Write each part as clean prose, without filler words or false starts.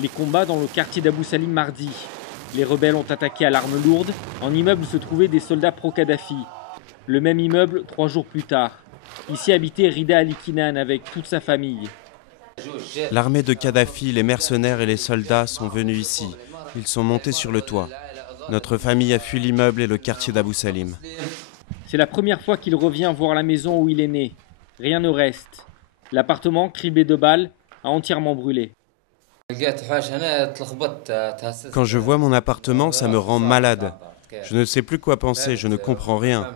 Les combats dans le quartier d'Abou Salim mardi. Les rebelles ont attaqué à l'arme lourde en immeuble où se trouvaient des soldats pro-Kadhafi. Le même immeuble 3 jours plus tard. Ici habitait Rida Ali Kinan avec toute sa famille. L'armée de Kadhafi, les mercenaires et les soldats sont venus ici. Ils sont montés sur le toit. Notre famille a fui l'immeuble et le quartier d'Abou Salim. C'est la première fois qu'il revient voir la maison où il est né. Rien ne reste. L'appartement, criblé de balles, a entièrement brûlé. Quand je vois mon appartement, ça me rend malade. Je ne sais plus quoi penser, je ne comprends rien.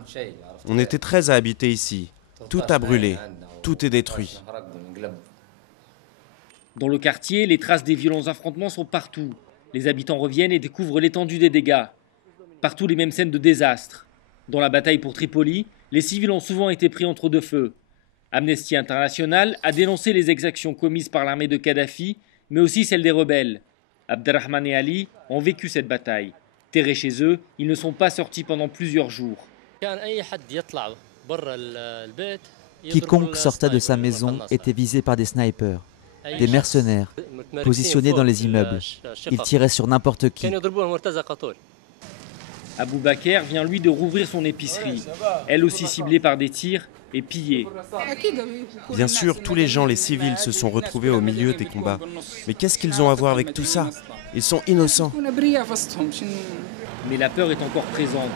On était 13 à habiter ici. Tout a brûlé, tout est détruit. Dans le quartier, les traces des violents affrontements sont partout. Les habitants reviennent et découvrent l'étendue des dégâts. Partout les mêmes scènes de désastre. Dans la bataille pour Tripoli, les civils ont souvent été pris entre deux feux. Amnesty International a dénoncé les exactions commises par l'armée de Kadhafi, mais aussi celles des rebelles. Abderrahman et Ali ont vécu cette bataille. Terrés chez eux, ils ne sont pas sortis pendant plusieurs jours. Quiconque sortait de sa maison était visé par des snipers, des mercenaires, positionnés dans les immeubles. Ils tiraient sur n'importe qui. Abou Bakr vient lui de rouvrir son épicerie, elle aussi ciblée par des tirs et pillée. Bien sûr, tous les gens, les civils, se sont retrouvés au milieu des combats. Mais qu'est-ce qu'ils ont à voir avec tout ça? Ils sont innocents. Mais la peur est encore présente.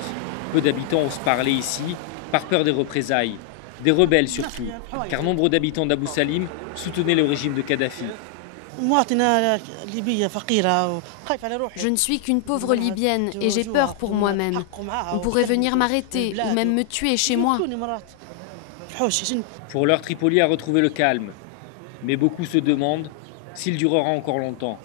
Peu d'habitants osent parler ici, par peur des représailles. Des rebelles surtout, car nombre d'habitants d'Abou Salim soutenaient le régime de Kadhafi. Je ne suis qu'une pauvre Libyenne et j'ai peur pour moi-même. On pourrait venir m'arrêter ou même me tuer chez moi. Pour l'heure, Tripoli a retrouvé le calme. Mais beaucoup se demandent s'il durera encore longtemps.